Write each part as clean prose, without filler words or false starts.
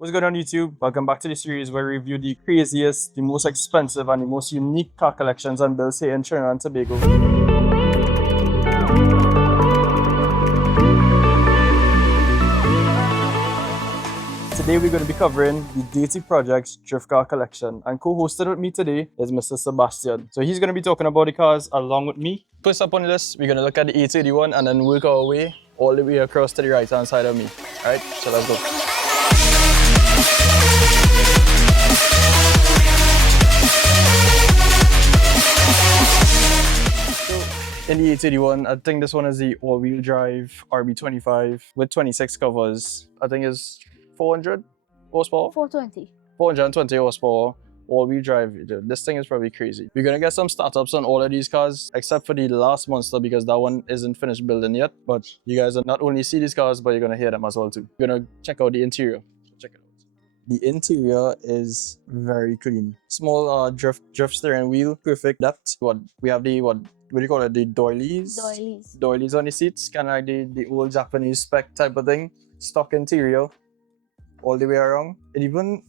What's going on YouTube? Welcome back to the series where we review the craziest, the most expensive and the most unique car collections and builds here in Trinidad and Tobago. Today we're going to be covering the Deity Project's drift car collection, and co-hosted with me today is Mr. Sebastian. So he's going to be talking about the cars along with me. First up on the list, we're going to look at the A31 and then work our way all the way across to the right hand side of me. Alright, so let's go. In the A31, I think this one is the all-wheel drive RB25 with 26 covers. I think it's 400 horsepower? 420. 420 horsepower, all-wheel drive. This thing is probably crazy. We're gonna get some startups on all of these cars, except for the last monster because that one isn't finished building yet. But you guys will not only see these cars, but you're gonna hear them as well too. We're gonna check out the interior. Check it out. The interior is very clean. Small drift steering wheel, perfect depth. We have the what do you call it? The doilies? Doilies on the seats, kind of like the old Japanese spec type of thing. Stock interior, all the way around. And even,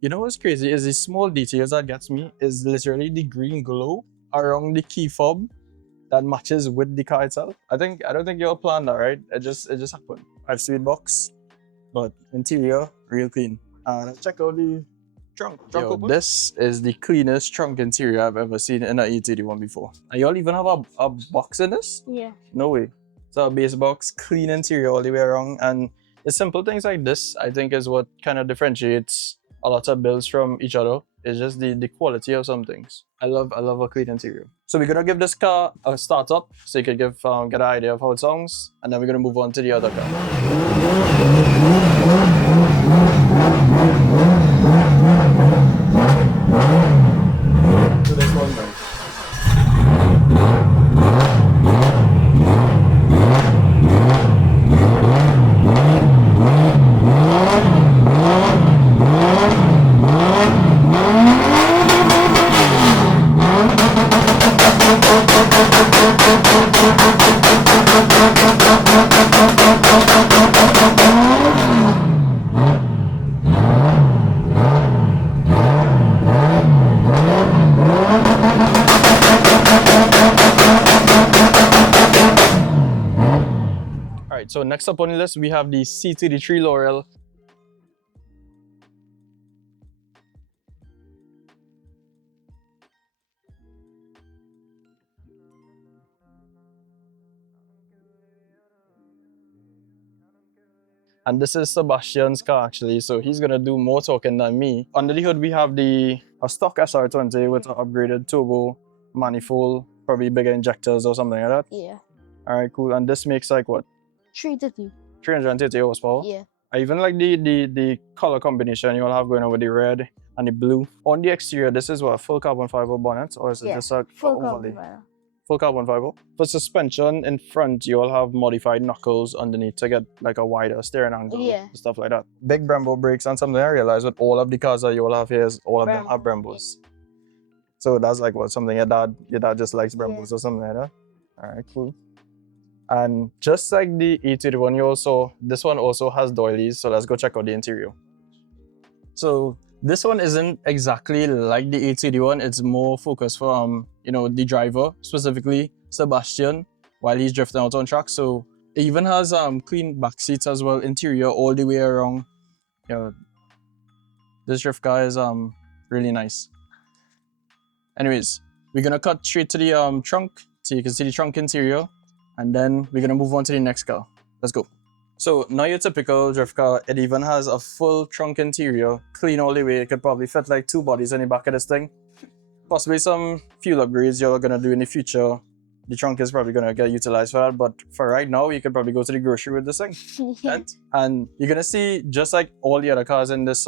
you know what's crazy is the small details that gets me is literally the green glow around the key fob that matches with the car itself. I don't think you all planned that, right? It just happened. 5-speed box, but interior real clean. Let's check out the trunk. Yo, this is the cleanest trunk interior I've ever seen in an A31 before. And y'all even have a box in this? Yeah. No way. So a base box, clean interior all the way around, and the simple things like this I think is what kind of differentiates a lot of builds from each other. It's just the quality of some things. I love a clean interior. So we're gonna give this car a start up so you can get an idea of how it sounds, and then we're gonna move on to the other car. So this one, right? Alright, so next up on the list we have the C33 Laurel. And this is Sebastian's car actually, so he's gonna do more talking than me. Under the hood we have a stock SR20 with an upgraded turbo, manifold, probably bigger injectors or something like that. Yeah. Alright, cool. And this makes like what? 330. 330 horsepower? Yeah. I even like the color combination you all have going on with the red and the blue. On the exterior, this is what, full carbon fiber bonnet, or is it just a full overlay? carbon fiber. Full carbon fiber. For suspension in front, you all have modified knuckles underneath to get like a wider steering angle, Yeah. stuff like that. Big Brembo brakes, and something I realized with all of the cars that you all have here is all of them have Brembos. So that's like what, something your dad just likes Brembos or something like that. Alright, cool. And just like the A31, this one also has doilies, so let's go check out the interior. So this one isn't exactly like the A31, it's more focused for you know, the driver, specifically Sebastian, while he's drifting out on track. So it even has clean back seats as well, interior all the way around. You know, this drift car is really nice. Anyways, we're gonna cut straight to the trunk so you can see the trunk interior. And then we're gonna move on to the next car. Let's go. So now your typical drift car, it even has a full trunk interior, clean all the way. It could probably fit like 2 bodies in the back of this thing. Possibly some fuel upgrades you're gonna do in the future. The trunk is probably gonna get utilized for that, but for right now, you could probably go to the grocery with this thing. Yeah. And you're gonna see, just like all the other cars in this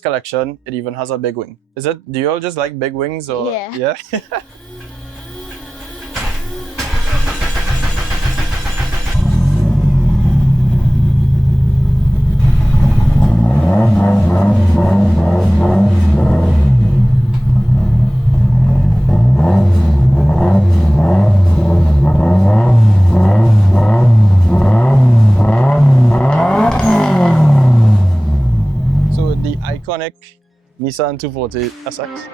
collection, it even has a big wing. Do you all just like big wings or? Yeah. the iconic Nissan 240 SX.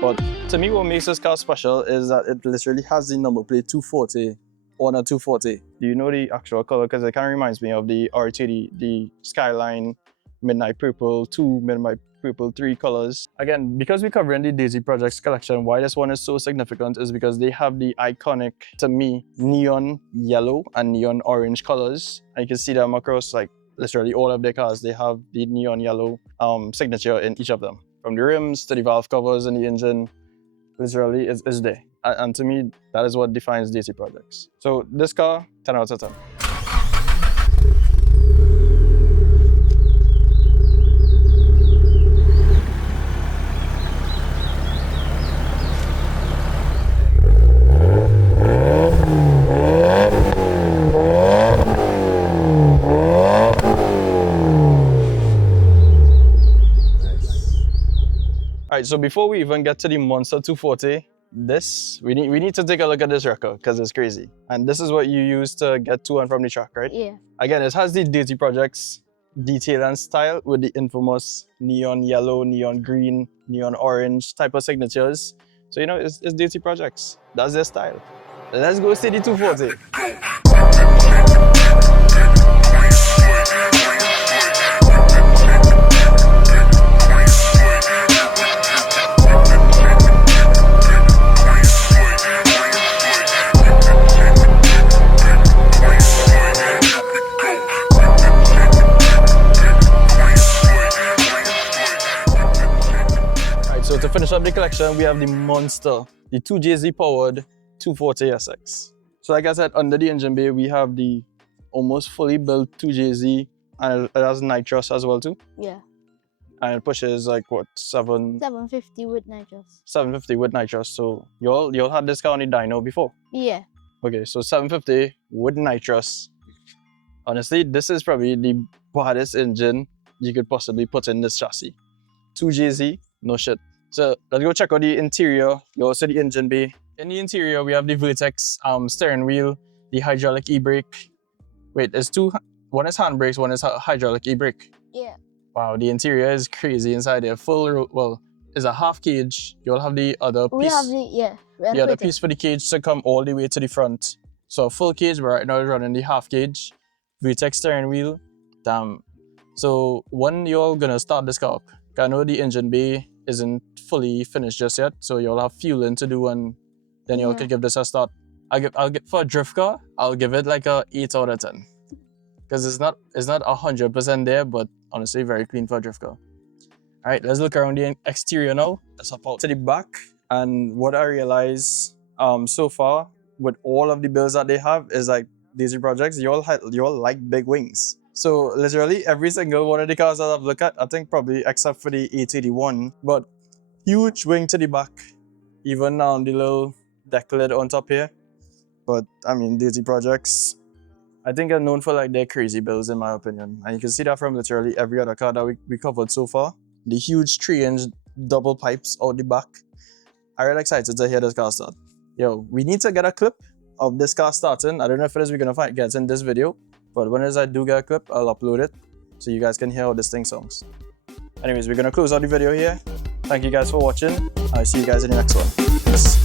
But to me, what makes this car special is that it literally has the number plate 240 on a 240. Do you know the actual color? Because it kind of reminds me of the R30, the Skyline, Midnight Purple 2, Midnight Purple 3 colors. Again, because we're covering the Daisy Projects collection, why this one is so significant is because they have the iconic, to me, neon yellow and neon orange colors. And you can see them across like literally all of their cars. They have the neon yellow signature in each of them. From the rims to the valve covers and the engine, literally is there. And to me, that is what defines Daisy Projects. So this car, 10 out of 10. Alright, so before we even get to the Monster 240, we need to take a look at this record because it's crazy. And this is what you use to get to and from the track, right? Yeah. Again, it has the Daisy Projects detail and style with the infamous neon yellow, neon green, neon orange type of signatures. So you know, it's Daisy Projects. That's their style. Let's go see the 240. So to finish up the collection, we have the Monster, the 2JZ powered 240 SX. So like I said, under the engine bay, we have the almost fully built 2JZ, and it has nitrous as well too. Yeah. And it pushes like what, 750 with nitrous. 750 with nitrous. So you all had this car on the dyno before? Yeah. Okay, so 750 with nitrous. Honestly, this is probably the baddest engine you could possibly put in this chassis. 2JZ, no shit. So let's go check out the interior. You also see the engine bay. In the interior, we have the Vertex steering wheel, the hydraulic e-brake. Wait, there's two. One is handbrakes, one is hydraulic e-brake. Yeah. Wow, the interior is crazy inside there. It's a half cage. You'll have the other piece. We have the other piece for the cage to come all the way to the front. So a full cage, but right now it's running the half cage. Vertex steering wheel. Damn. So when you're gonna start this car up, I know the engine bay isn't fully finished just yet, so you'll have fueling to do, and then you all can give this a start. I'll get for a drift car, I'll give it like a 8 out of 10, because it's not 100% there, but honestly very clean for a drift car. All right, let's look around the exterior now. Let's hop out to the back, and what I realize so far with all of the builds that they have is like Daisy Projects, you all like big wings. So literally every single one of the cars that I've looked at, I think probably except for the A31, but huge wing to the back, even on the little deck lid on top here. But I mean, Daisy Projects, I think are known for like their crazy builds in my opinion. And you can see that from literally every other car that we covered so far. The huge 3-inch double pipes out the back. I'm really excited to hear this car start. Yo, we need to get a clip of this car starting. I don't know if it is we're gonna get in this video, but when I do get a clip, I'll upload it so you guys can hear how this thing sounds. Anyways, we're gonna close out the video here. Thank you guys for watching. I'll see you guys in the next one. Peace.